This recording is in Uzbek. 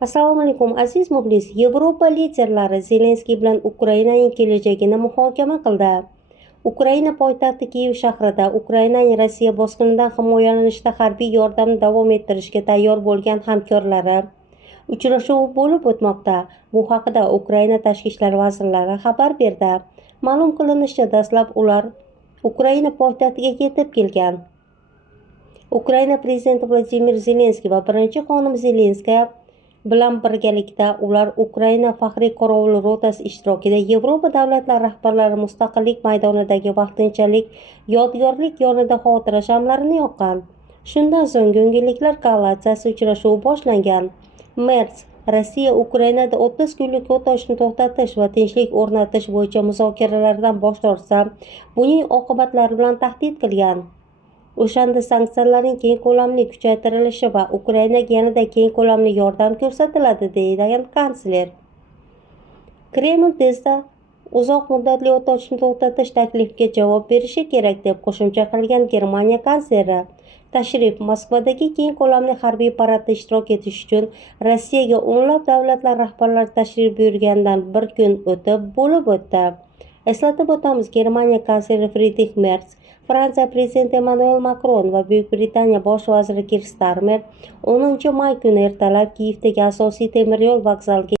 Assalomu alaykum aziz muxlis. Yevropa liderlari Zelenskiy bilan Ukrainaning kelajagini muhokama qildi. Ukraina poytaxti Kiyev shahrida Ukrainaning Rossiya bosqinidan himoyalanishda harbiy yordamni davom ettirishga tayyor bo'lgan hamkorlari uchrashuvi bo'lib o'tmoqda. Bu haqida Ukraina tashqi ishlar vazirlari xabar berdi. Ma'lum qilinishicha, dastlab ular Ukraina poytaxtiga yetib kelgan. Ukraina prezidenti Vladimir Zelenskiy va birinchi xonim Zelenskaya bilan birgalikda ular Ukraina faxriy qorovul rotasi ishtirokida Yevropa davlatlari rahbarlari Mustaqillik maydonidagi vaqtinchalik yodgorlik yonida xotira shamlarini yoqqan. Shundan so'ng ko'ngillilar koalitsiyasi uchrashuvi boshlangan. Merz Rossiya Ukrainada 30 kunlik o't ochishni to'xtatish va tinchlik o'rnatish bo'yicha muzokaralardan bosh tortsa, buning oqibatlari bilan tahdid qilgan. O'shanda sanksiyalarning keng ko'lamli kuchaytirilishi va Ukrainaga yanada keng ko'lamli yordam ko'rsatiladi, degan kansler. Kreml tezda uzoq muddatli o't ochishni to'xtatish taklifiga javob berishi kerak, deb qo'shimcha qilgan Germaniya kansleri. Tashrif Moskvadagi keng ko'lamli harbiy paradda ishtirok etish uchun Rossiyaga o'nlab davlatlar rahbarlari tashrif buyurgandan bir kun o'tib bo'lib o'tdi. Eslatib o'tamiz, Germaniya kansleri Friedrich Merz, Fransiya prezidenti Emmanuel Macron va Buyuk Britaniya bosh vaziri Keir Starmer 10 may kuni ertalab Kiyevdagi asosiy temir yo'l vokzaliga